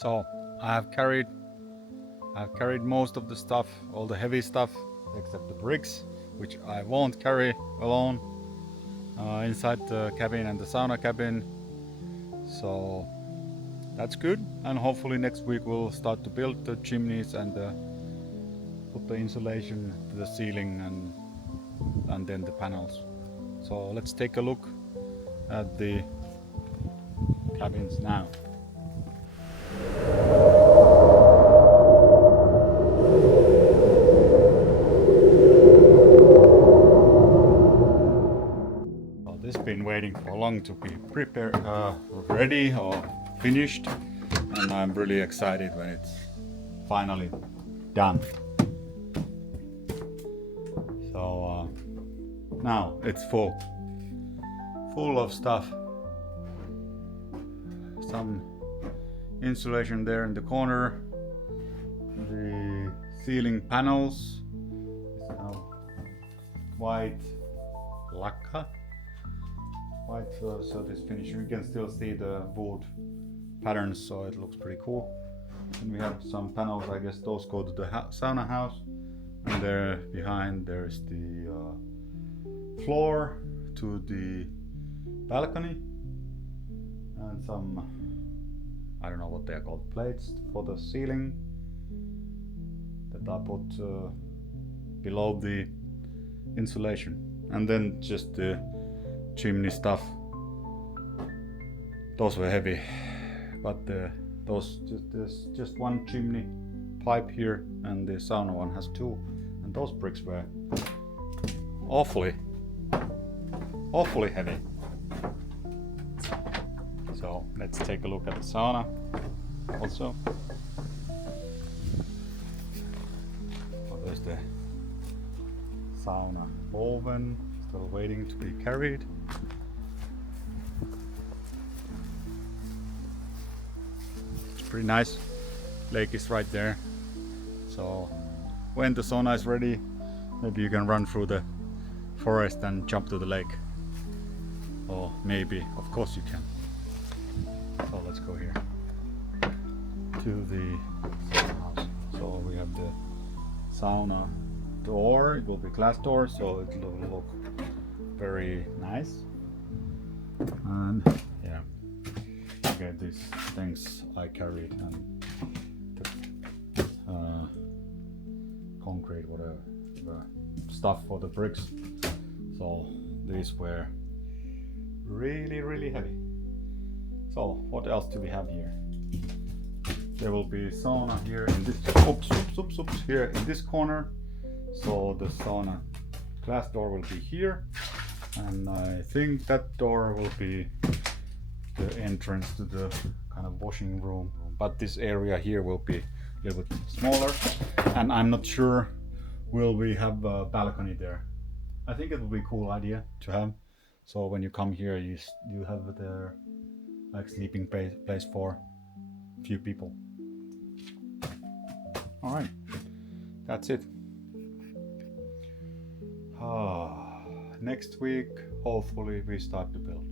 So I've carried most of the stuff, all the heavy stuff, except the bricks, which I won't carry alone inside the cabin and the sauna cabin. So that's good, and hopefully next week we'll start to build the chimneys and put the insulation to the ceiling and then the panels. So let's take a look at the cabins now. Well, this has been waiting for long to be prepared, ready or finished, and I'm really excited when it's finally done. So now it's full of stuff. Some insulation there in the corner. The ceiling panels is now white lacquer. White, so this finish, you can still see the wood patterns, so it looks pretty cool. And we have some panels, I guess those go to the sauna house. And there behind there's the floor to the balcony, and some, I don't know what they are called, plates for the ceiling that are put below the insulation. And then just the chimney stuff. Those were heavy, but there's just one chimney pipe here, and the sauna one has two, and those bricks were awfully heavy. So let's take a look at the sauna also. Oh, there's the sauna oven still waiting to be carried. It's pretty nice. Lake is right there. So when the sauna is ready, maybe you can run through the forest and jump to the lake. Or maybe, of course you can. So let's go here to the sauna house. So we have the sauna door. It will be glass door, so it will look very nice. And yeah, okay, these things I carried, and the concrete, whatever, stuff for the bricks. So these were really heavy. So what else do we have here? There will be sauna here in this, oops, here in this corner. So the sauna glass door will be here, and I think that door will be the entrance to the kind of washing room. But this area here will be a little bit smaller, and I'm not sure will we have a balcony there. I think it would be a cool idea to have. So when you come here, you have the like sleeping place for a few people. All right, that's it. Next week, hopefully we start to build.